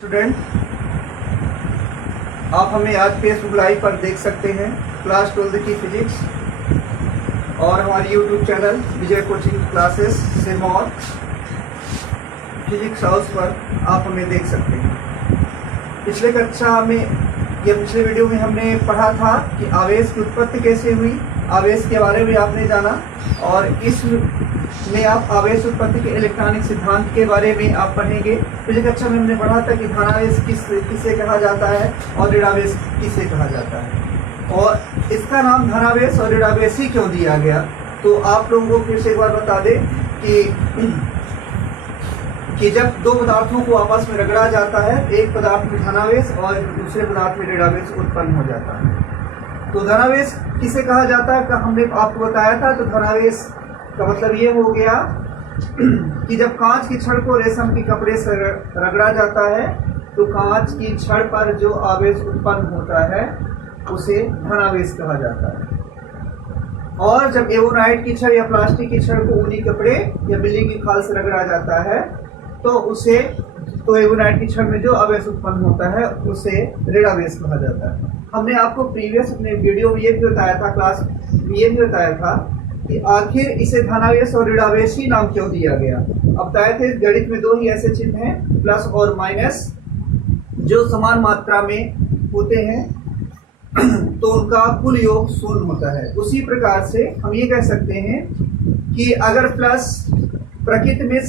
Student, आप हमें आज फेसबुक लाइव पर देख सकते हैं क्लास 12 की फिजिक्स और हमारे YouTube channel Vijay coaching classes Sirmaur physics house पर आप हमें देख सकते हैं। पिछले पिछले वीडियो में हमने पढ़ा था कि आवेश की उत्पत्ति कैसे हुई, आवेश के बारे में आपने जाना और इस में आप आवेश उत्पत्ति के इलेक्ट्रॉनिक सिद्धांत के बारे में आप पढ़ेंगे। पिछले कक्षा में हमने पढ़ा था कि धनावेश किसे कहा जाता है और ऋणावेश किसे कहा जाता है और इसका नाम धनावेश और ऋणावेश ही क्यों दिया गया। तो आप लोगों को फिर से एक बार बता दें कि जब दो पदार्थों को आपस में रगड़ा जाता है, एक पदार्थ में धनावेश और दूसरे पदार्थ में ऋणावेश उत्पन्न हो जाता है। तो धनावेश किसे कहा जाता है हमने आपको बताया था। तो धनावेश का मतलब ये हो गया कि जब कांच की छड़ को रेशम के कपड़े से रगड़ा जाता है तो कांच की छड़ पर जो आवेश उत्पन्न होता है उसे धनावेश कहा जाता है। और जब एवोनाइट की छड़ या प्लास्टिक की छड़ को ऊनी कपड़े या बिल्ली की खाल से रगड़ा जाता है तो एवोनाइट की छड़ में जो आवेश उत्पन्न होता है उसे ऋणावेश कहा जाता है। हमने आपको प्रीवियस अपने वीडियो में ये भी बताया था, क्लास में ये भी बताया था कि आखिर इसे धनावेश और ऋणावेश ही नाम क्यों दिया गया। अब बताए थे गणित में दो ही ऐसे चिन्ह हैं, प्लस और माइनस, जो समान मात्रा में होते हैं तो उनका कुल योग शून्य होता है। उसी प्रकार से हम ये कह सकते हैं कि अगर प्लस प्रकृति में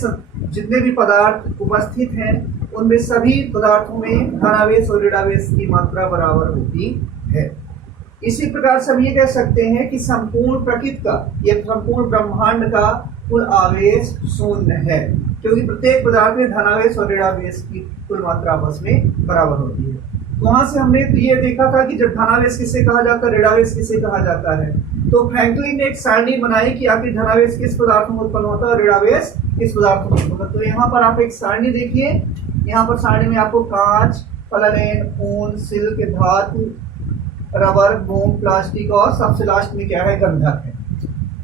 जितने भी पदार्थ उपस्थित हैं उनमें सभी पदार्थों में धनावेश और ऋणावेश की मात्रा बराबर होती है। इसी प्रकार से हम ये कह सकते हैं कि संपूर्ण प्रकृति का या संपूर्ण ब्रह्मांड का कुल आवेश शून्य है, क्योंकि प्रत्येक पदार्थ में धनावेश और ऋणावेश की कुल मात्रा आपस में बराबर होती है। तो वहां से हमने तो ये देखा था कि जब धनावेश किसे कहा जाता है, ऋणावेश किसे कहा जाता है, तो फ्रैंकलिन ने एक सारणी बनाई कि आखिर धनावेश किस पदार्थ में उत्पन्न होता है और ऋणावेश किस पदार्थ में उत्पन्न होता है। तो यहाँ पर आप एक सारणी देखिए, यहाँ पर सारणी में आपको कांच, पलायन, ऊन, सिल्क, धातु, रबर, मोम, प्लास्टिक और सबसे लास्ट में क्या है, गंधक है।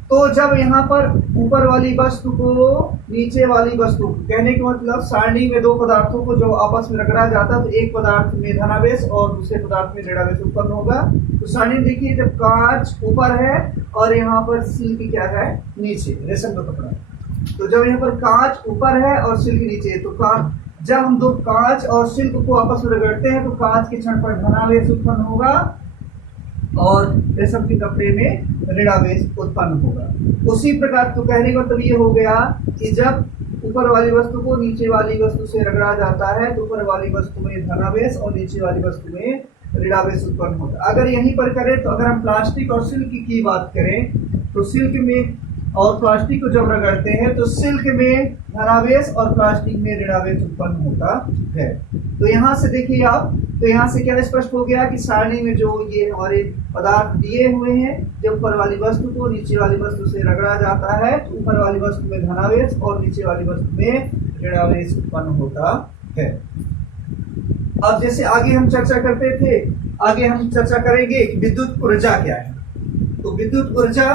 तो जब यहाँ पर ऊपर वाली वस्तु को नीचे वाली वस्तु, कहने का मतलब सारणी में दो पदार्थों को जो आपस में रगड़ा जाता है तो एक पदार्थ में धनावेश और दूसरे पदार्थ में ऋणावेश उत्पन्न होगा। तो सारणी देखिए, जब कांच ऊपर है और यहाँ पर सिल्क क्या है, नीचे, रेशम का कपड़ा। तो जब यहाँ पर कांच ऊपर है और सिल्क नीचे है तो जब हम दो कांच और सिल्क को आपस में रगड़ते हैं तो कांच के क्षण पर धनावेश उत्पन्न होगा और रेशम के कपड़े में ऋणावेश उत्पन्न होगा। उसी प्रकार तो कहने का मतलब ये हो गया कि जब ऊपर वाली वस्तु को नीचे वाली वस्तु से रगड़ा जाता है तो ऊपर वाली वस्तु में धनावेश और नीचे वाली वस्तु में ऋणावेश उत्पन्न होता है। अगर यहीं पर करें तो अगर हम प्लास्टिक और सिल्क की बात करें तो सिल्क में और प्लास्टिक को जब रगड़ते हैं तो सिल्क में धनावेश और प्लास्टिक में ऋणावेश उत्पन्न होता है। तो यहाँ से देखिए आप, तो यहाँ से क्या स्पष्ट हो गया कि सारणी में जो ये हमारे पदार्थ दिए हुए हैं, जब ऊपर वाली वस्तु को नीचे वाली वस्तु से रगड़ा जाता है तो ऊपर वाली वस्तु में धनावेश और नीचे वाली वस्तु में ऋणावेश उत्पन्न होता है। अब जैसे आगे हम चर्चा करते थे, आगे हम चर्चा करेंगे कि विद्युत ऊर्जा क्या है। तो विद्युत ऊर्जा,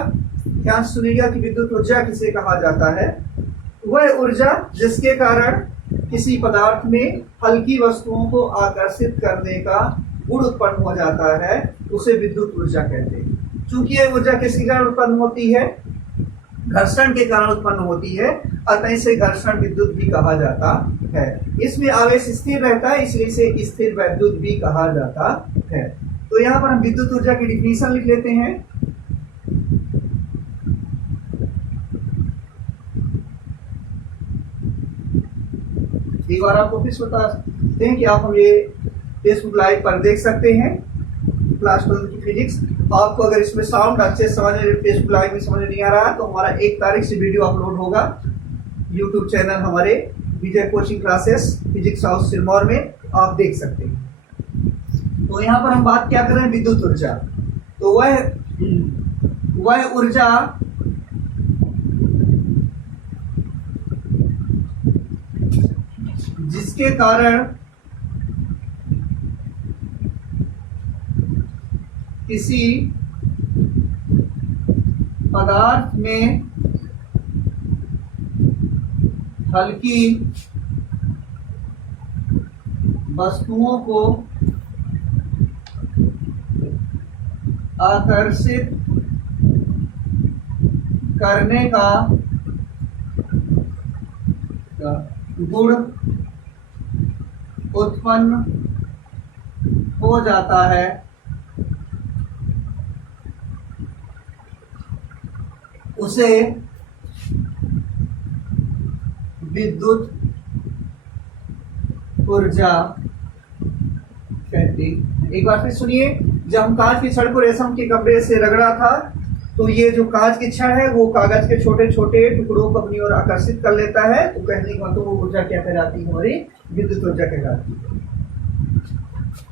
ध्यान सुनिएगा कि विद्युत ऊर्जा किसे कहा जाता है। वह ऊर्जा जिसके कारण किसी पदार्थ में हल्की वस्तुओं को आकर्षित करने का गुण उत्पन्न हो जाता है, उसे विद्युत ऊर्जा कहते हैं। चूंकि यह ऊर्जा किसके कारण उत्पन्न होती है, घर्षण के कारण उत्पन्न होती है, अतः इसे घर्षण विद्युत भी कहा जाता है। इसमें आवेश स्थिर रहता है, इसलिए इसे स्थिर वैद्युत भी कहा जाता है। तो यहाँ पर हम विद्युत ऊर्जा की डिफिनीशन लिख लेते हैं। एक बार आपको फिर बताते हैं कि आप हम ये फेसबुक लाइव पर देख सकते हैं क्लास 12 की फिजिक्स। आपको अगर इसमें साउंड अच्छे से समझ फेसबुक लाइव में समझ नहीं आ रहा तो हमारा 1 तारीख से वीडियो अपलोड होगा यूट्यूब चैनल हमारे Vijay coaching classes physics house Sirmaur में, आप देख सकते हैं। तो यहाँ पर हम बात क्या कर रहे हैं, विद्युत ऊर्जा। तो वह ऊर्जा जिसके कारण किसी पदार्थ में हल्की वस्तुओं को आकर्षित करने का गुण उत्पन्न हो जाता है, उसे विद्युत ऊर्जा कहते हैं। एक बार फिर सुनिए, जब हम कांच की छड़ को रेशम के कपड़े से रगड़ा था तो ये जो कांच की छड़ है वो कागज के छोटे छोटे टुकड़ों को अपनी ओर आकर्षित कर लेता है। तो कहने का मतलब वो ऊर्जा क्या कहलाती है? हमारी विद्युत ऊर्जा कहलाती है।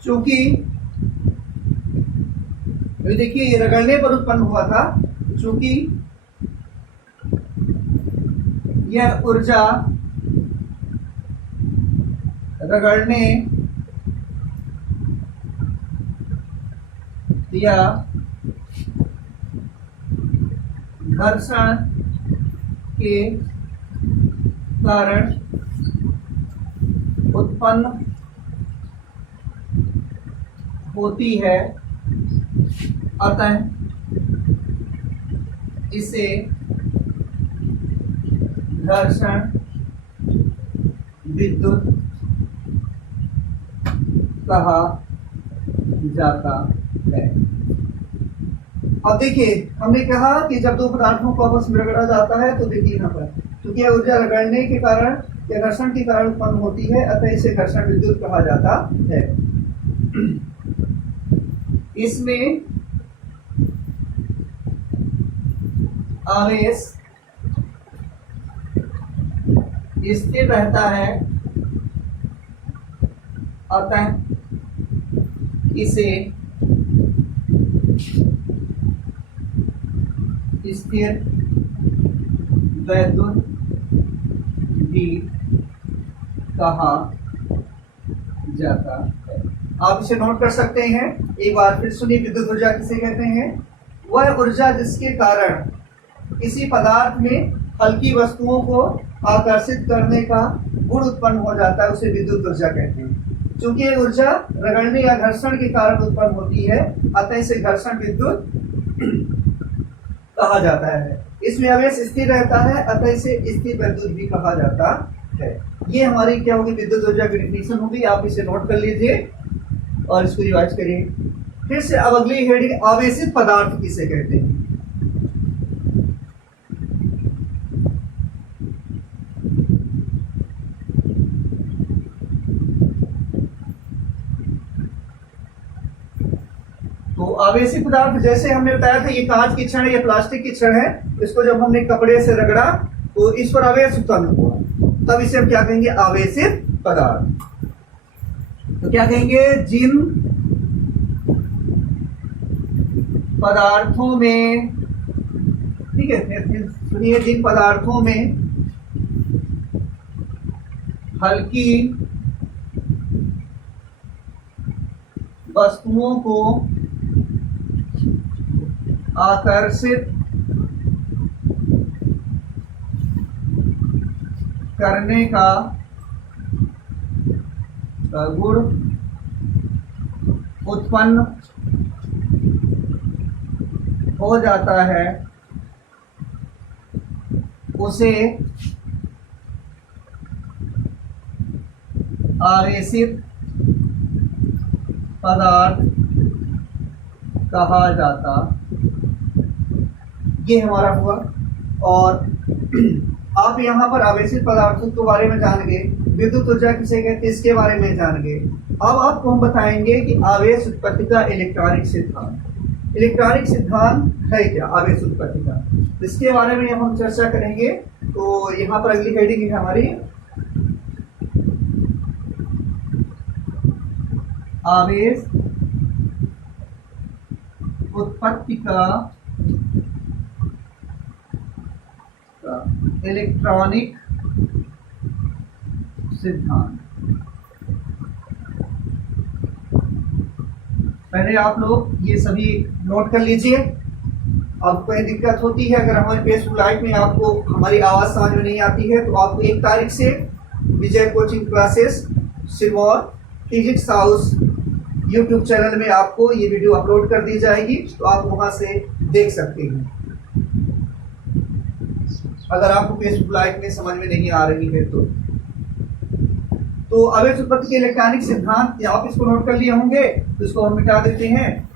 चूंकि देखिए ये रगड़ने पर उत्पन्न हुआ था, चूंकि यह ऊर्जा रगड़ने या घर्षण के कारण उत्पन्न होती है, अतः इसे घर्षण विद्युत कहा जाता है। अब देखिए हमने कहा कि जब दो पदार्थों को आपस में रगड़ा जाता है तो देखिए यहाँ पर क्योंकि यह ऊर्जा रगड़ने के कारण या घर्षण के कारण उत्पन्न होती है, अतः इसे घर्षण विद्युत कहा जाता है। इसमें आवेश स्थिर रहता है, अतः इसे स्थिर वैद्युत भी कहा जाता है। आप इसे नोट कर सकते हैं। एक बार फिर सुनिए, विद्युत ऊर्जा किसे कहते हैं? वह ऊर्जा जिसके कारण किसी पदार्थ में हल्की वस्तुओं को आकर्षित करने का गुण उत्पन्न हो जाता है, उसे विद्युत ऊर्जा कहते हैं। चूंकि यह ऊर्जा रगड़ने या घर्षण के कारण उत्पन्न होती है, अतः इसे घर्षण विद्युत कहा जाता है। इसमें आवेश स्थिर रहता है, अतः इसे स्थिर विद्युत भी कहा जाता है। ये हमारी क्या होगी? विद्युत ऊर्जा की डेफिनेशन होगी। आप इसे नोट कर लीजिए और इसको रिवाइज करिए। फिर से अब अगली हेडिंग, आवेशित पदार्थ किसे कहते हैं? तो आवेशित पदार्थ जैसे हमने बताया था, ये कांच की छड़ या प्लास्टिक की छड़ है, इसको जब हमने कपड़े से रगड़ा तो इस पर आवेश उत्पन्न हुआ, तब इसे हम क्या कहेंगे? आवेशित पदार्थ। तो क्या कहेंगे? जिन पदार्थों में, ठीक है, सुनिए, जिन पदार्थों में हल्की वस्तुओं को आकर्षित करने का गुण उत्पन्न हो जाता है, उसे आवेशित पदार्थ कहा जाता। ये हमारा हुआ। और आप यहाँ पर आवेशित पदार्थों के बारे में जान गए, विद्युत ऊर्जा किसे कहते हैं इसके बारे में जान गए। अब आपको हम बताएंगे कि आवेश उत्पत्ति का इलेक्ट्रॉनिक सिद्धांत। इलेक्ट्रॉनिक सिद्धांत है क्या? आवेश उत्पत्ति का, इसके बारे में हम चर्चा करेंगे। तो यहाँ पर अगली हेडिंग है हमारी, आवेश उत्पत्ति का इलेक्ट्रॉनिक सिद्धांत। पहले आप लोग ये सभी नोट कर लीजिए। अब कोई दिक्कत होती है, अगर हमारे फेसबुक लाइव में आपको हमारी आवाज समझ में नहीं आती है, तो आपको 1 तारीख से Vijay coaching classes Sirmaur physics house YouTube channel में आपको ये वीडियो अपलोड कर दी जाएगी, तो आप वहां से देख सकते हैं। अगर आपको फेसबुक लाइव में समझ में नहीं आ रही है तो आवेश उत्पत्ति के इलेक्ट्रॉनिक सिद्धांत आप इसको नोट कर लिए होंगे, तो इसको हम मिटा देते हैं।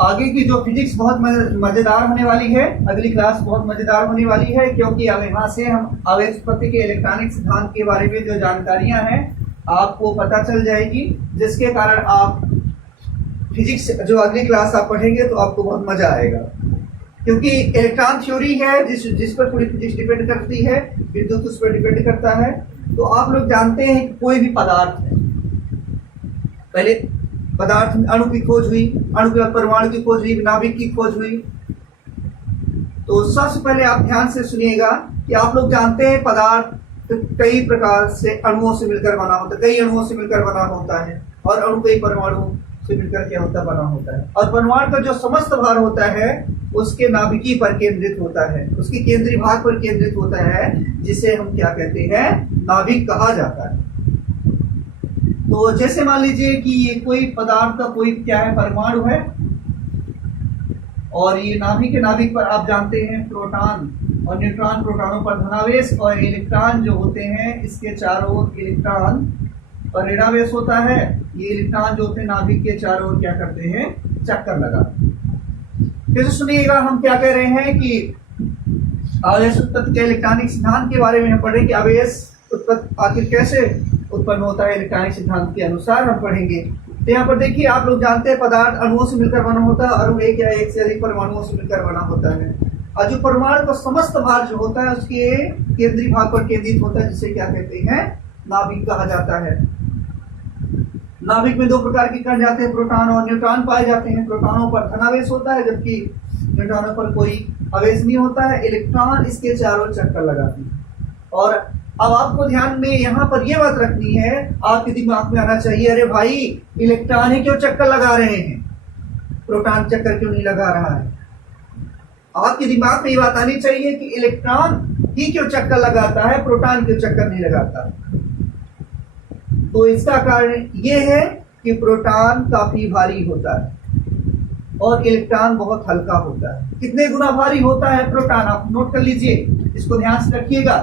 आगे की जो फिजिक्स बहुत मजेदार होने वाली है, अगली क्लास बहुत मजेदार होने वाली है, क्योंकि अब यहाँ से हम आवेश उत्पत्ति के इलेक्ट्रॉनिक सिद्धांत के बारे में जो जानकारियां हैं आपको पता चल जाएगी, जिसके कारण आप फिजिक्स जो अगली क्लास आप पढ़ेंगे तो आपको बहुत मजा आएगा। क्योंकि इलेक्ट्रॉन थ्योरी है जिस पर पूरी फिजिक्स डिपेंड करती है, विद्युत उस पर डिपेंड करता है। तो आप लोग जानते हैं कि कोई भी पदार्थ है, पहले पदार्थ में अणु की खोज हुई, अणु के बाद परमाणु की खोज हुई, नाभिक की खोज हुई। तो सबसे पहले आप ध्यान से सुनिएगा कि आप लोग जानते हैं पदार्थ कई प्रकार से अणुओं से मिलकर बना होता है, कई अणुओं से मिलकर बना होता है, और अणु कई परमाणु से मिलकर क्या होता बना होता है। और परमाणु का जो समस्त भार होता है उसके नाभिकी पर केंद्रित होता है, उसके केंद्रीय भाग पर केंद्रित होता है, जिसे हम क्या कहते हैं, नाभिक कहा जाता है। तो जैसे मान लीजिए कि ये कोई पदार्थ का कोई क्या है, परमाणु है, और ये नाभिक पर आप जानते हैं प्रोटॉन और न्यूट्रॉन, प्रोटॉनों पर धनावेश और इलेक्ट्रॉन जो होते हैं इसके चारों ओर इलेक्ट्रॉन पर ऋणावेश होता है। ये इलेक्ट्रॉन जो होते हैं नाभिक के चारों ओर क्या करते हैं, चक्कर लगाते हैं। फिर सुनिएगा हम क्या कह रहे हैं कि आवेश उत्पत्ति के इलेक्ट्रॉनिक सिद्धांत के बारे में हम पढ़ें कि आवेश उत्पत्ति आखिर कैसे उत्पन्न होता है, इलेक्ट्रॉनिक सिद्धांत के अनुसार हम पढ़ेंगे। तो यहाँ पर देखिए, आप लोग जानते हैं पदार्थ अणुओं से मिलकर बना होता है, अणु एक या एक से अधिक परमाणुओं से मिलकर बना होता है। और जो परमाणु का समस्त भार जो होता है उसके केंद्रीय भाग पर केंद्रित होता है, जिसे क्या कहते हैं, नाभिक कहा जाता है। नाभिक में दो प्रकार के कण जाते हैं, प्रोटॉन और न्यूट्रॉन पाए जाते हैं। प्रोटॉनों पर धनावेश होता है, जबकि न्यूट्रॉनों पर कोई आवेश नहीं होता है। इलेक्ट्रॉन इसके चारों चक्कर लगाते हैं। और अब आपको ध्यान में यहाँ पर यह बात रखनी है, आपके दिमाग में आना चाहिए, अरे भाई इलेक्ट्रॉन ही क्यों चक्कर लगा रहे हैं, प्रोटॉन चक्कर क्यों नहीं लगा रहा है। आपके दिमाग में ये बात आनी चाहिए कि इलेक्ट्रॉन ही क्यों चक्कर लगाता है, प्रोटॉन क्यों चक्कर नहीं लगाता। तो इसका कारण यह है कि प्रोटॉन काफी भारी होता है और इलेक्ट्रॉन बहुत हल्का होता है। कितने गुना भारी होता है प्रोटॉन, आप नोट कर लीजिए, इसको ध्यान से रखिएगा,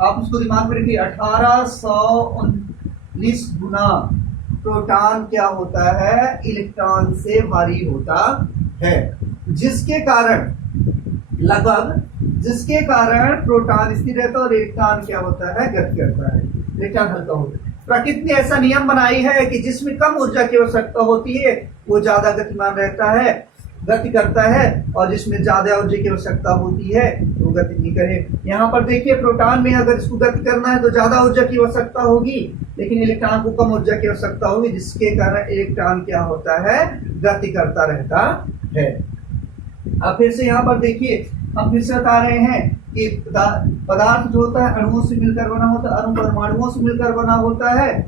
आप उसको दिमाग में रखिए। 1819 गुना प्रोटॉन क्या होता है, इलेक्ट्रॉन से भारी होता है, जिसके कारण प्रोटॉन स्थिर रहता है और इलेक्ट्रॉन क्या होता है, गति करता है, इलेक्ट्रॉन हल्का होता है। प्रकृति ने ऐसा नियम बनाई है कि जिसमें कम ऊर्जा की आवश्यकता होती है वो ज्यादा गतिमान रहता है, गति करता है, और जिसमें ज्यादा ऊर्जा की आवश्यकता होती है वो गति नहीं करे। यहाँ पर देखिए, प्रोटॉन में अगर इसको गति करना है तो ज्यादा ऊर्जा की आवश्यकता होगी, लेकिन इलेक्ट्रॉन को कम ऊर्जा की आवश्यकता होगी, जिसके कारण इलेक्ट्रॉन क्या होता है, गति करता रहता है। अब फिर से यहाँ पर देखिए, हम फिर से बता रहे हैं कि पदार्थ जो होता है अणुओं से मिलकर बना होता है, अणु परमाणुओं से मिलकर बना होता है,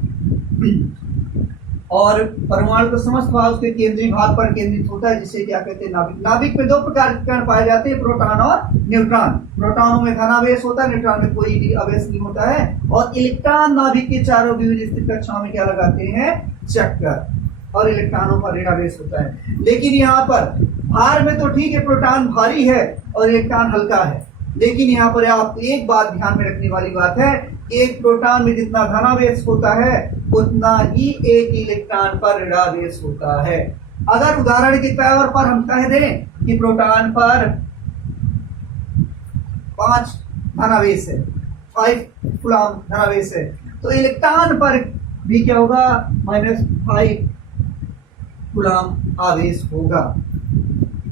और परमाणु का समस्त भाग उसके केंद्रीय भाग पर केंद्रित होता है, जिसे क्या कहते हैं, नाभिक। नाभिक में दो प्रकार के कण पाए जाते हैं, प्रोटॉन और न्यूट्रॉन। प्रोटॉनों में धनावेश होता है, न्यूट्रॉन में कोई आवेश नहीं होता है, और इलेक्ट्रॉन नाभिक के चारों विविध स्थित कक्षाओं में क्या लगाते हैं, चक्कर, और इलेक्ट्रॉनों पर ऋणावेश होता है। लेकिन यहाँ पर भार में तो ठीक है, प्रोटॉन भारी है और इलेक्ट्रॉन हल्का है, लेकिन यहाँ पर आप एक बात ध्यान में रखने वाली बात है, एक प्रोटॉन में जितना धनावेश होता है उतना ही एक इलेक्ट्रॉन पर ऋणावेश होता है। अगर उदाहरण के तौर पर हम कह दें कि प्रोटॉन पर 5 धनावेश है, 5 कूलम धनावेश है, तो इलेक्ट्रॉन पर भी क्या होगा, -5 कूलम आवेश होगा।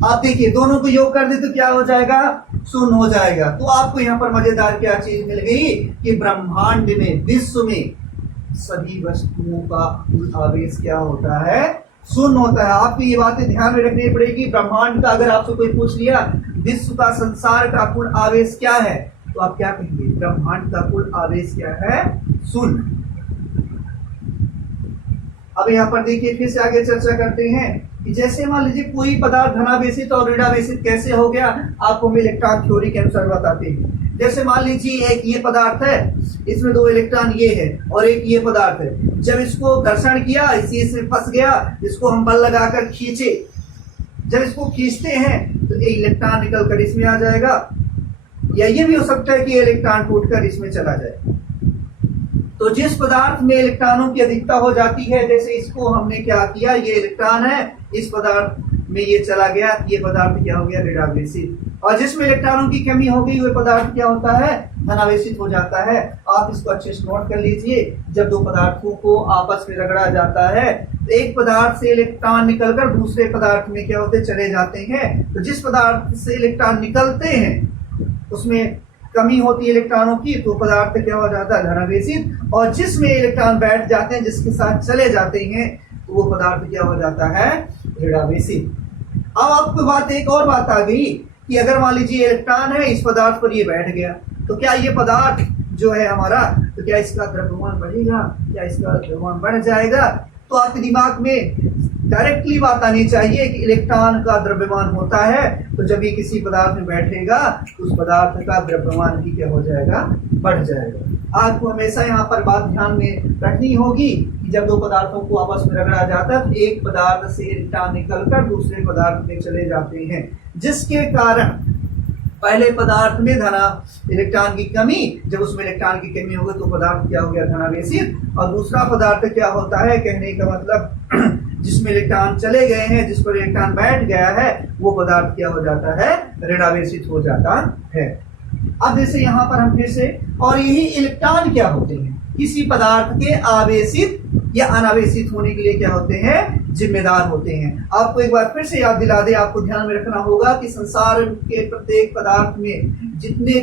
आप देखिए, दोनों को योग कर दे तो क्या हो जाएगा, 0 हो जाएगा। तो आपको यहाँ पर मजेदार क्या चीज मिल गई कि ब्रह्मांड में, विश्व में सभी वस्तुओं का कुल आवेश क्या होता है, 0 होता है। आपको ये बातें ध्यान में रखनी पड़ेगी। ब्रह्मांड का अगर आपसे कोई पूछ लिया विश्व का, संसार का कुल आवेश क्या है, तो आप क्या कहेंगे, ब्रह्मांड का कुल आवेश क्या है, 0। अब यहाँ पर देखिए, फिर से आगे चर्चा करते हैं कि जैसे मान लीजिए कोई पदार्थ धनावेशित और ऋणावेशित कैसे हो गया, आपको हम इलेक्ट्रॉन थ्योरी के अनुसार बताते हैं। जैसे मान लीजिए एक ये पदार्थ है, इसमें 2 इलेक्ट्रॉन ये है और एक ये पदार्थ है। जब इसको घर्षण किया, इसमें फंस गया, इसको हम बल लगाकर खींचे, जब इसको खींचते हैं तो एक इलेक्ट्रॉन निकल कर इसमें आ जाएगा, या ये भी हो सकता है कि इलेक्ट्रॉन टूटकर इसमें चला जाए। तो जिस पदार्थ में इलेक्ट्रॉनों की अधिकता हो जाती है, जैसे इसको हमने क्या किया, ये इलेक्ट्रॉन है, इस पदार्थ में ये चला गया, ये पदार्थ क्या हो गया, ऋणावेशित। और जिसमें इलेक्ट्रॉनों की कमी हो गई, वो पदार्थ क्या होता है, धनावेशित हो जाता है। आप इसको अच्छे से नोट कर लीजिए। जब 2 पदार्थों को आपस में रगड़ा जाता है तो एक पदार्थ से इलेक्ट्रॉन निकलकर दूसरे पदार्थ में क्या होते चले जाते हैं। तो जिस पदार्थ से इलेक्ट्रॉन निकलते हैं उसमें कमी होती है इलेक्ट्रॉनों की, तो पदार्थ क्या हो जाता है, धनावेशित। और जिसमें इलेक्ट्रॉन बैठ जाते हैं, जिसके साथ चले जाते हैं, तो वो पदार्थ क्या हो जाता है, ऋणावेशित। अब आपको एक और बात आ गई कि अगर मान लीजिए इलेक्ट्रॉन है, इस पदार्थ पर ये बैठ गया, तो क्या ये पदार्थ जो है हमारा, तो क्या इसका द्रव्यमान बढ़ेगा, क्या इसका द्रव्यमान बढ़ जाएगा? तो आपके दिमाग में डायरेक्टली बात आनी चाहिए कि इलेक्ट्रॉन का द्रव्यमान होता है, तो जब ये किसी पदार्थ में बैठेगा तो उस पदार्थ का द्रव्यमान भी क्या हो जाएगा, बढ़ जाएगा। आपको हमेशा यहाँ पर बात ध्यान में रखनी होगी कि जब 2 पदार्थों को आपस में रगड़ा जाता है तो एक पदार्थ से इलेक्ट्रॉन निकलकर दूसरे पदार्थ में चले जाते हैं, जिसके कारण पहले पदार्थ में इलेक्ट्रॉन की कमी, जब उसमें इलेक्ट्रॉन की कमी होगी तो पदार्थ क्या हो गया, धनावेशित। और दूसरा पदार्थ क्या होता है, कहने का मतलब जिसमें इलेक्ट्रॉन चले गए हैं, जिस पर इलेक्ट्रॉन बैठ गया है, वो पदार्थ क्या हो जाता है, ऋणावेशित हो जाता है। अब जैसे यहाँ पर हम फिर से, और यही इलेक्ट्रॉन क्या होते हैं, किसी पदार्थ के आवेशित या अनावेशित होने के लिए क्या होते हैं, जिम्मेदार होते हैं। आपको एक बार फिर से याद दिला दे, आपको ध्यान में रखना होगा कि संसार के प्रत्येक पदार्थ में जितने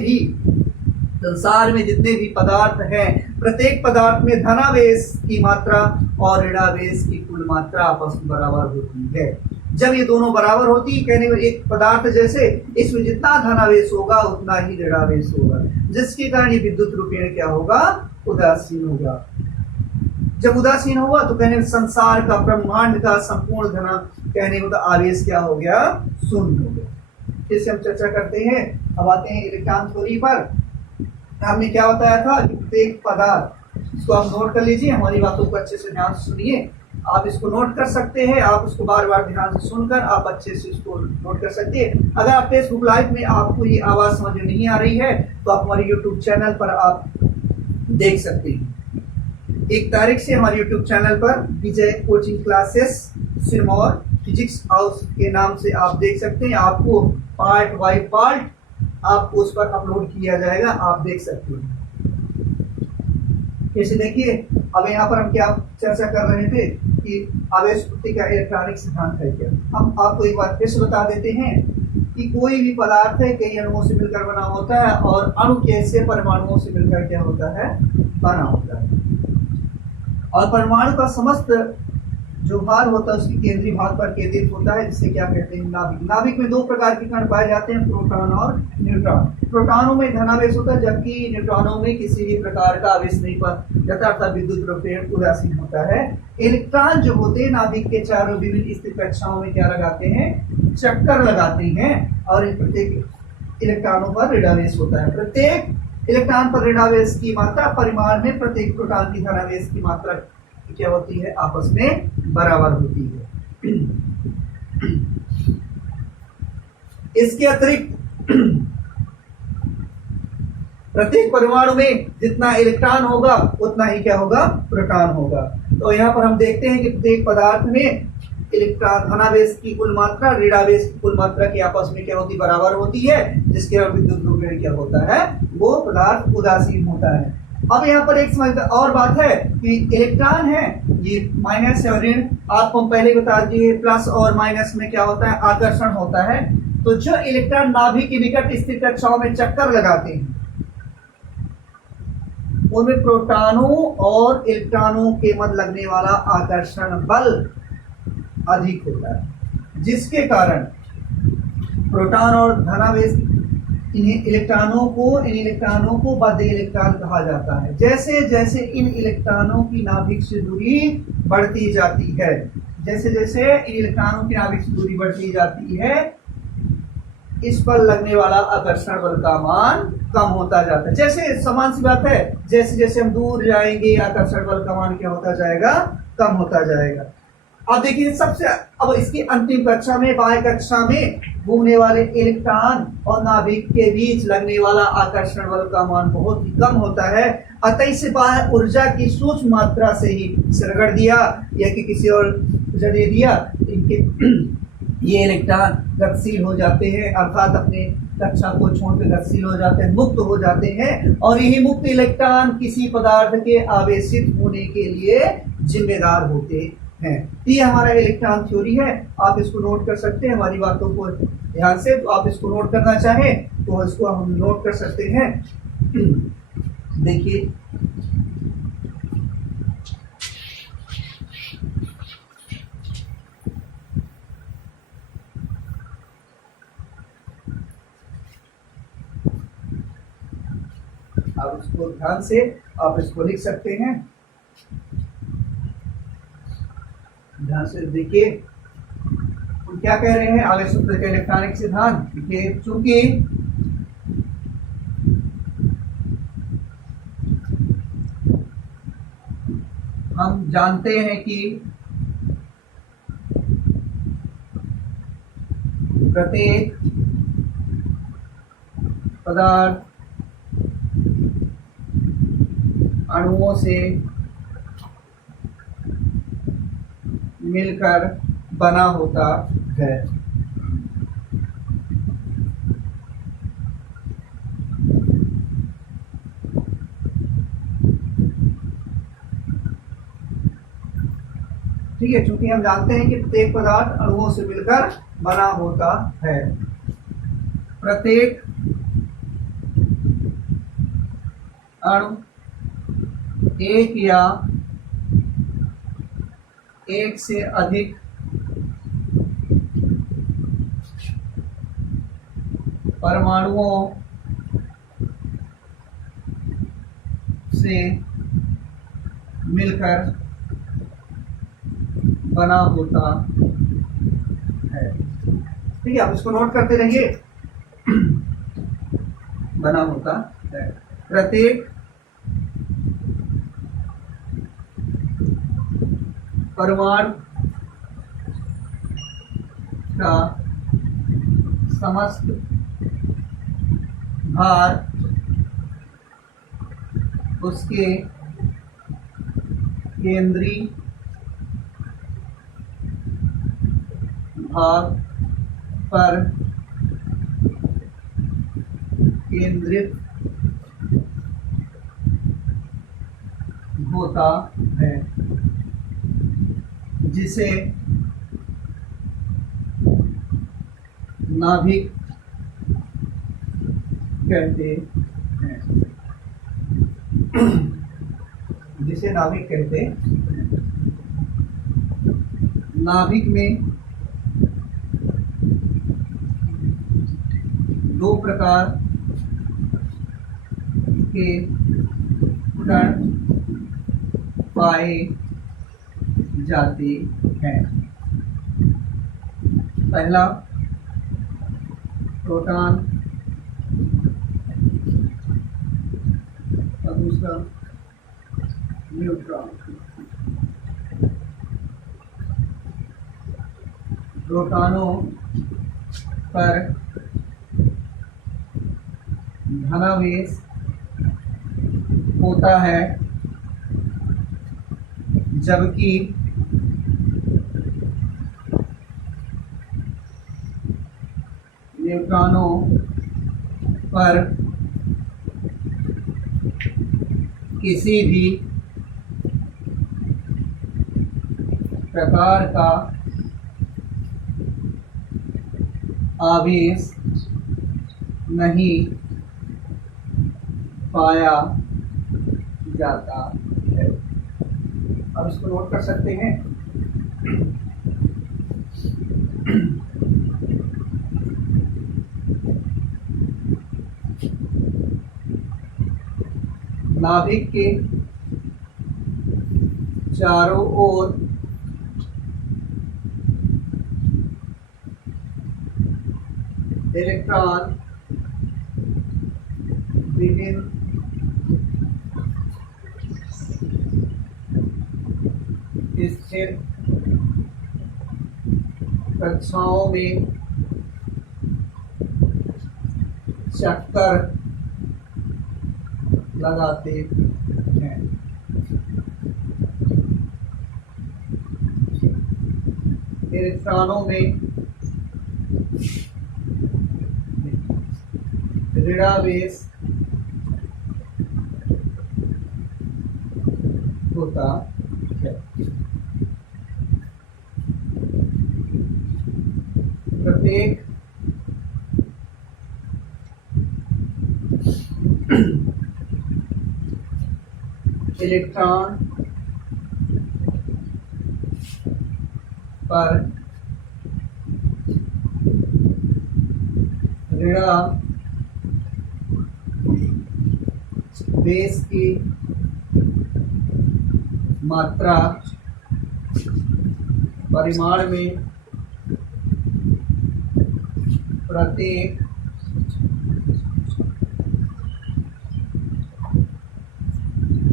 भी पदार्थ हैं, प्रत्येक पदार्थ में धनावेश की मात्रा और ऋणावेश की कुल मात्रा आपस में बराबर होती है। जब ये दोनों बराबर होती है, कहने में एक पदार्थ जैसे इसमें जितना धनावेश होगा उतना ही ऋणावेश होगा, जिसके कारण ये विद्युत रूपेण क्या होगा, उदासीन होगा। जब उदासीन होगा तो कहने संसार का, ब्रह्मांड का संपूर्ण धना, कहने को आवेश क्या हो गया, शून्य हो गया। फिर से हम चर्चा करते हैं। अब आते हैं इलेक्ट्रॉन थ्योरी पर। हमने क्या बताया था कि प्रत्येक पदार्थ, इसको आप नोट कर लीजिए, हमारी बातों को अच्छे से ध्यान से सुनिए। आप इसको नोट कर सकते हैं, आप उसको बार बार ध्यान से सुनकर आप अच्छे से इसको नोट कर सकते हैं। अगर आप फेसबुक लाइव में आपको ये आवाज समझ में नहीं आ रही है तो आप हमारे यूट्यूब चैनल पर आप देख सकते हैं। 1 तारीख से हमारे यूट्यूब चैनल पर Vijay coaching classes Sirmaur physics house के नाम से आप देख सकते हैं। आपको पार्ट बाय पार्ट आपको उस पर अपलोड किया जाएगा, आप देख सकते हैं। कैसे देखिए, अब यहाँ पर हम क्या चर्चा कर रहे थे कि आवेश उत्पत्ति का इलेक्ट्रॉनिक सिद्धांत है क्या। हम आपको एक बार फिर से बता देते हैं कि कोई भी पदार्थ है कई अणुओं से मिलकर बना होता है, और अणु कैसे परमाणुओं से मिलकर क्या होता है, बना होता है। और परमाणु का समस्त जो भार होता है उसके केंद्रीय भाग पर केंद्रित होता है, जिसे क्या कहते हैं, नाभिक। नाभिक में 2 प्रकार के कण पाए जाते हैं, प्रोटॉन और न्यूट्रॉन। प्रोटॉनों में धनावेश होता है, जबकि न्यूट्रॉनों में किसी भी प्रकार का आवेश नहीं पाया जाता, अर्थात विद्युत रूपेण उदासीन होता है। इलेक्ट्रॉन जो होते हैं नाभिक के चारों विभिन्न स्थित कक्षाओं में क्या लगाते हैं, चक्कर लगाते हैं, और इन प्रत्येक इलेक्ट्रॉनों पर ऋणावेश होता है। प्रत्येक इलेक्ट्रॉन पर ऋणावेश की मात्रा परिमाण में प्रत्येक प्रोटॉन की धनावेश की मात्रा क्या होती है, आपस में बराबर होती है। इसके अतिरिक्त प्रत्येक परमाणु में जितना इलेक्ट्रॉन होगा उतना ही क्या होगा, प्रोटॉन होगा। तो यहाँ पर हम देखते हैं कि प्रत्येक पदार्थ में इलेक्ट्रॉन धनावेश की कुल मात्रा ऋणावेश की कुल मात्रा की आपस में क्या होती, बराबर होती है, जिसके विद्युत रूपेण क्या होता है, वो पदार्थ उदासीन होता है। अब यहाँ पर एक समझ और बात है कि इलेक्ट्रॉन है, ये माइनस है और ऋण, आपको हम पहले बता दिए, प्लस और माइनस में क्या होता है, आकर्षण होता है। तो जो इलेक्ट्रॉन नाभिक के निकट स्थित कक्षाओं में चक्कर लगाते हैं उनमें प्रोटॉनों और इलेक्ट्रॉनों के मध्य लगने वाला आकर्षण बल अधिक होता है, जिसके कारण प्रोटॉन और धनावेश इन इलेक्ट्रॉनों को बाध्य इलेक्ट्रॉन कहा जाता है। जैसे जैसे इन इलेक्ट्रॉनों की नाभिक से दूरी बढ़ती जाती है, जैसे जैसे इलेक्ट्रॉनों की नाभिक से दूरी बढ़ती जाती है, इस पर लगने वाला आकर्षण बल का मान कम होता जाता है। जैसे समान सी बात है, जैसे जैसे हम दूर जाएंगे आकर्षण बल का मान क्या होता जाएगा, कम होता जाएगा। अब देखिए सबसे, अब इसकी अंतिम कक्षा में, बाह्य कक्षा में घूमने वाले इलेक्ट्रॉन और नाभिक के बीच लगने वाला आकर्षण बल का मान बहुत ही कम होता है। अतः इसे बाह्य ऊर्जा की सूक्ष्म मात्रा से ही रगड़ दिया या कि किसी और ऊर्जा दे दिया, इनके ये इलेक्ट्रॉन गतिशील हो जाते हैं, अर्थात अपने कक्षा को छोड़कर गतिशील हो जाते हैं, मुक्त हो जाते हैं। और यही मुक्त इलेक्ट्रॉन किसी पदार्थ के आवेशित होने के लिए जिम्मेदार होते हैं। ये हमारा इलेक्ट्रॉन थ्योरी है, आप इसको नोट कर सकते हैं हमारी बातों को ध्यान से। तो आप इसको नोट करना चाहें तो इसको हम नोट कर सकते हैं। देखिए आप इसको ध्यान से आप इसको लिख सकते हैं, ध्यान से देखिए क्या कह रहे हैं आवेश सूत्र के इलेक्ट्रॉनिक सिद्धांत। देखिए चूंकि हम जानते हैं कि प्रत्येक पदार्थ अणुओं से मिलकर बना होता है। ठीक है, क्योंकि हम जानते हैं कि प्रत्येक पदार्थ अणुओं से मिलकर बना होता है। प्रत्येक अणु एक या एक से अधिक परमाणुओं से मिलकर बना होता है। ठीक है, आप इसको नोट करते रहिए। बना होता है प्रत्येक परमाणु का समस्त भार उसके केंद्रीय भाग पर केंद्रित होता है, जिसे नाभिक कहते हैं। जिसे नाभिक कहते हैं। नाभिक में दो प्रकार के कण पाए जाते हैं। पहला प्रोटॉन और दूसरा न्यूट्रॉन। प्रोटॉनों पर धनावेश होता है, जबकि न्यूट्रॉनों पर किसी भी प्रकार का आवेश नहीं पाया जाता है। अब इसको नोट कर सकते हैं। नाभिक के चारों ओर इलेक्ट्रॉन विभिन्न स्थिर कक्षाओं में चक्कर लगाते हैं। इलेक्ट्रॉनों में ऋणावेश होता है। प्रत्येक इलेक्ट्रॉन पर ऋणावेश की मात्रा परिमाण में प्रत्येक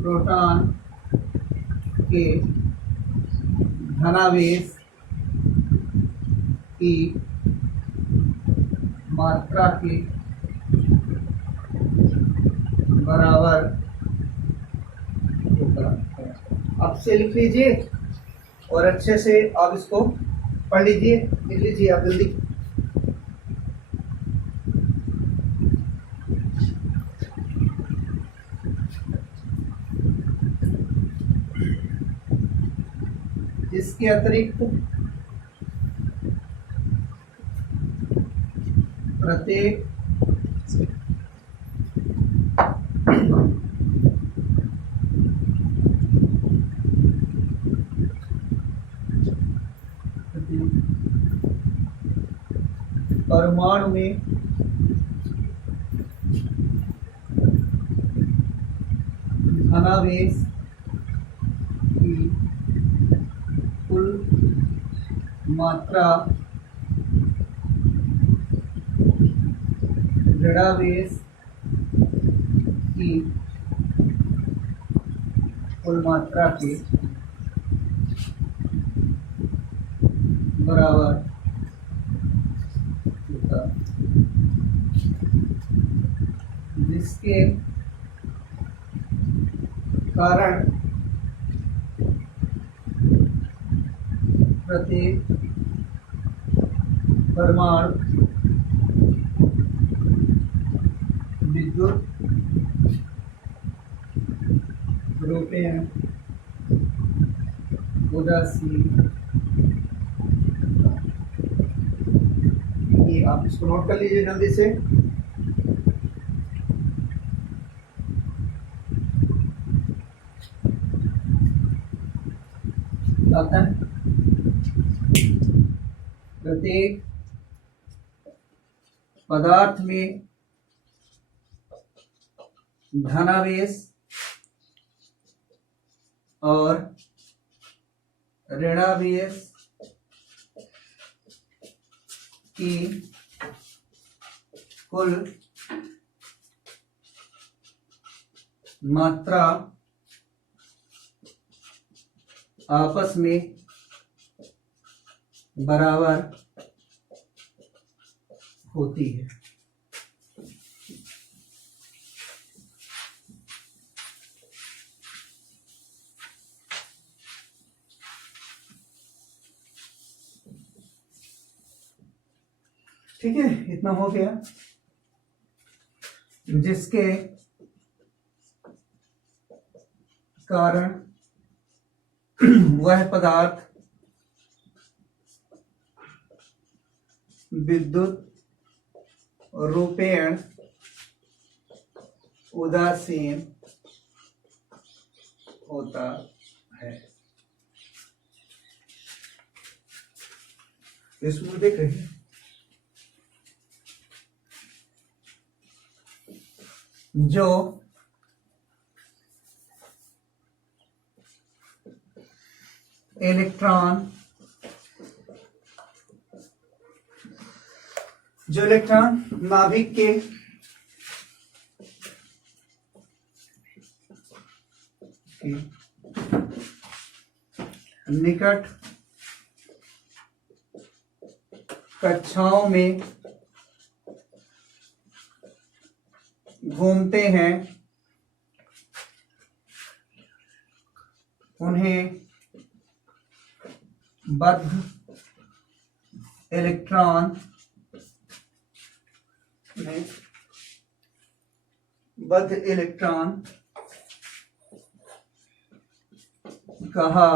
प्रोटॉन के धनावेश की मात्रा के बराबर होता है। अब से लिख लीजिए और अच्छे से आप इसको पढ़ लीजिए, लिख लीजिए आप जल्दी। इसके अतिरिक्त प्रत्येक परमाणु में धनावेश की कुल मात्रा ऋणावेश की कुल मात्रा के बराबर होता, जिसके कारण प्रत्येक परमाणु विद्युत रूपेण उदासीन। ये आप इसको नोट कर लीजिए जल्दी से। प्रत्येक पदार्थ में धनावेश और ऋणावेश की कुल मात्रा आपस में बराबर होती है। ठीक है, इतना हो गया। जिसके कारण वह पदार्थ विद्युत रूपेण उदासीन होता है। इसमें देख रहे हैं जो इलेक्ट्रॉन जो इलेक्ट्रॉन नाभिक के निकट कक्षाओं में घूमते हैं उन्हें बद्ध इलेक्ट्रॉन कहा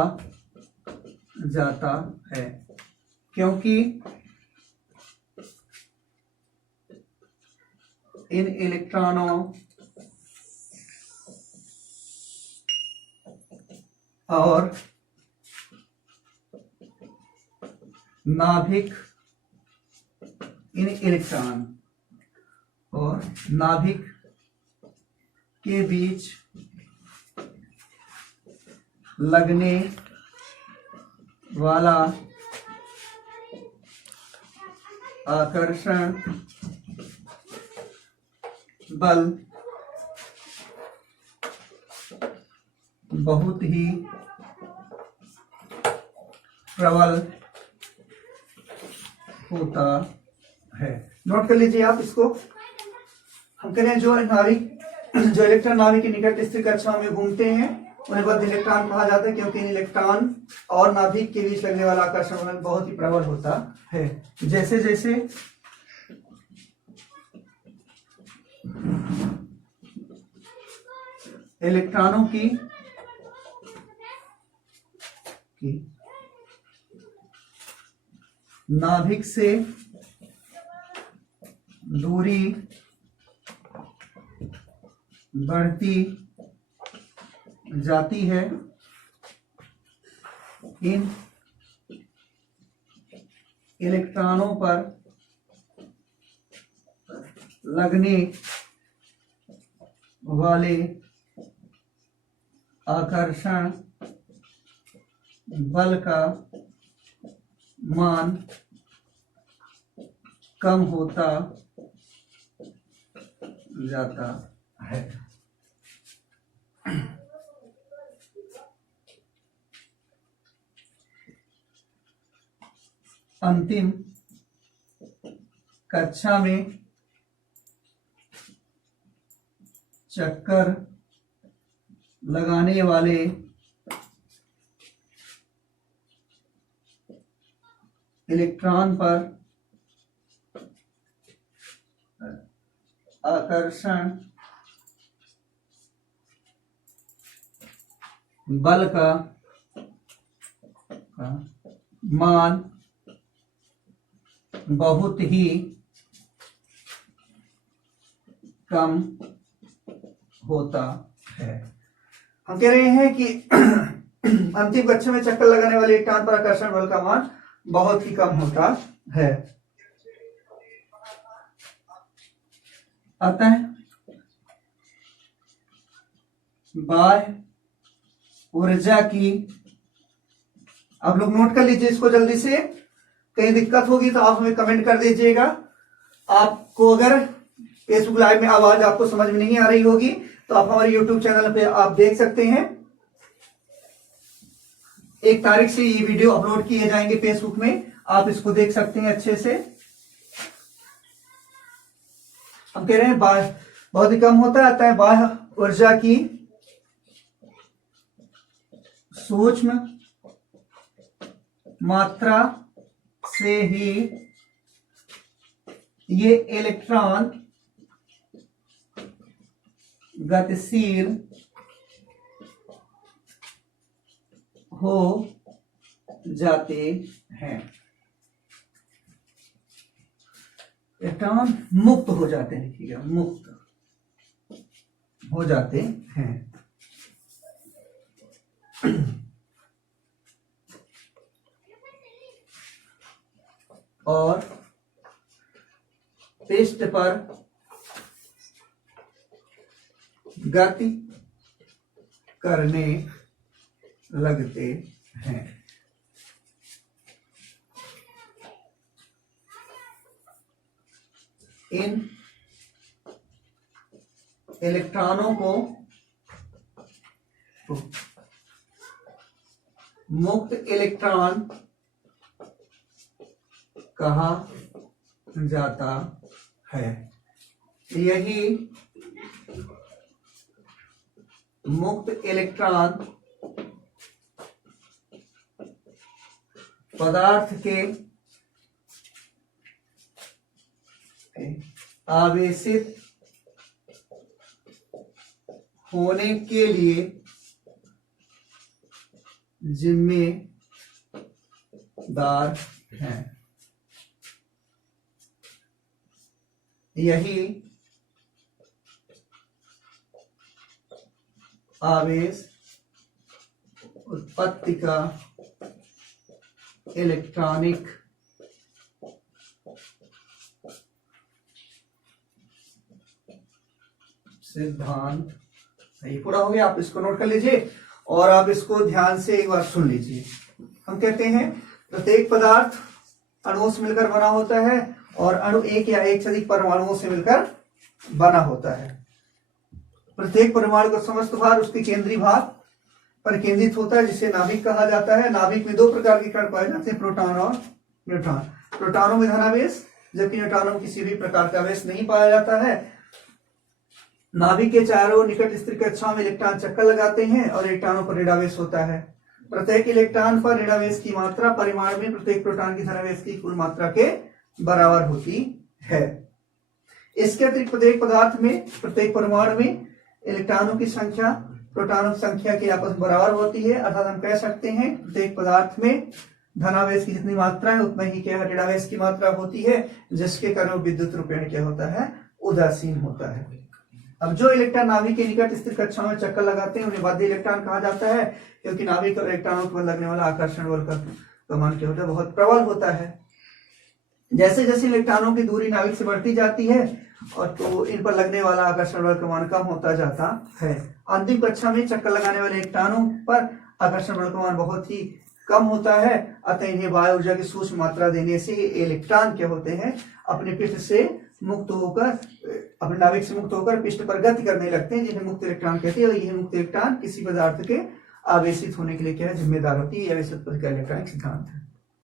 जाता है, क्योंकि इन इलेक्ट्रॉनों और नाभिक के बीच लगने वाला आकर्षण बल बहुत ही प्रबल होता है। नोट कर लीजिए आप इसको। हम कह रहे हैं जो इलेक्ट्रॉन नाभिक के निकट स्थित कक्षाओं में घूमते हैं उन्हें बद्ध इलेक्ट्रॉन कहा जाता है, क्योंकि इन इलेक्ट्रॉन और नाभिक के बीच लगने वाला आकर्षण बल बहुत ही प्रबल होता है। जैसे जैसे इलेक्ट्रॉनों की नाभिक से दूरी बढ़ती जाती है, इन इलेक्ट्रॉनों पर लगने वाले आकर्षण बल का मान कम होता जाता है। अंतिम कक्षा में चक्कर लगाने वाले इलेक्ट्रॉन पर आकर्षण बल का मान बहुत ही कम होता है। हम कह रहे हैं कि अंतिम कक्षा में चक्कर लगाने वाले इलेक्ट्रॉन पर आकर्षण बल का मान बहुत ही कम होता है। अतः बाह्य ऊर्जा की, आप लोग नोट कर लीजिए इसको जल्दी से, कहीं दिक्कत होगी तो आप हमें कमेंट कर दीजिएगा। आपको अगर फेसबुक लाइव में आवाज आपको समझ में नहीं आ रही होगी तो आप हमारे यूट्यूब चैनल पे आप देख सकते हैं। 1 तारीख से ये वीडियो अपलोड किए जाएंगे फेसबुक में, आप इसको देख सकते हैं अच्छे से। हम कह रहे हैं बाह्य बहुत ही कम होता है बाह्य ऊर्जा की सूक्ष्म मात्रा से ही ये इलेक्ट्रॉन गतिशील हो जाते हैं, इलेक्ट्रॉन मुक्त हो जाते हैं। ठीक है, मुक्त हो जाते हैं। और पृष्ठ पर गति करने लगते हैं। इन इलेक्ट्रॉनों को मुक्त इलेक्ट्रॉन कहा जाता है। यही मुक्त इलेक्ट्रॉन पदार्थ के आवेशित होने के लिए जिम्मेदार हैं। यही आवेश उत्पत्ति का इलेक्ट्रॉनिक सिद्धांत। सही, पूरा हो गया। आप इसको नोट कर लीजिए और आप इसको ध्यान से एक बार सुन लीजिए। हम कहते हैं प्रत्येक पदार्थ अणुओं से मिलकर बना होता है और अणु एक या एक से अधिक परमाणुओं से मिलकर बना होता है। प्रत्येक परमाणु का समस्त भार उसके केंद्रीय भाग पर केंद्रित होता है, जिसे नाभिक कहा जाता है। नाभिक में दो प्रकार के कण पाए जाते हैं, प्रोटॉन और न्यूट्रॉन। प्रोटॉनों में धनावेश, जबकि न्यूट्रॉनों में किसी भी प्रकार का आवेश नहीं पाया जाता है। नाभिक के चारों निकट स्थित कक्षाओं में इलेक्ट्रॉन चक्कर लगाते हैं और इलेक्ट्रॉनों पर ऋणावेश होता है। प्रत्येक इलेक्ट्रॉन पर ऋणावेश की मात्रा परिमाण में प्रत्येक प्रोटॉन की धनावेश की कुल मात्रा के बराबर होती है। इसके अतिरिक्त प्रत्येक पदार्थ में प्रत्येक परमाणु में इलेक्ट्रॉनों की संख्या प्रोटॉनों की संख्या के आपस में बराबर होती है। अर्थात हम कह सकते हैं प्रत्येक पदार्थ में धनावेश की जितनी मात्रा है उतना ही क्या ऋणावेश की मात्रा होती है, जिसके कारण विद्युत रूपेण क्या होता है, उदासीन होता है। अब जो इलेक्ट्रॉन नाभिक के निकट स्थित कक्षाओं में चक्कर लगाते हैं उन्हें बाध्य इलेक्ट्रॉन कहा जाता है, क्योंकि नाभिक और इलेक्ट्रॉनों पर लगने वाला आकर्षण बल का मान क्या होता है, बहुत प्रबल होता है। जैसे जैसे इलेक्ट्रॉनों की दूरी नाभिक से बढ़ती जाती है और तो इन पर लगने वाला आकर्षण बल का मान कम होता जाता है। अंतिम कक्षा में चक्कर लगाने वाले इलेक्ट्रॉनों पर आकर्षण बल का मान बहुत ही कम होता है। अतः इन्हें वायु ऊर्जा की सूक्ष्म मात्रा देने से इलेक्ट्रॉन क्या होते हैं, अपने पृष्ठ से मुक्त होकर, अपने नाभिक से मुक्त होकर पृष्ठ पर गति करने लगते हैं, जिन्हें मुक्त इलेक्ट्रॉन कहते हैं। और यह मुक्त इलेक्ट्रॉन किसी पदार्थ के आवेशित होने के लिए क्या है, जिम्मेदार होती है। आवेश उत्पत्ति का इलेक्ट्रॉनिक सिद्धांत है।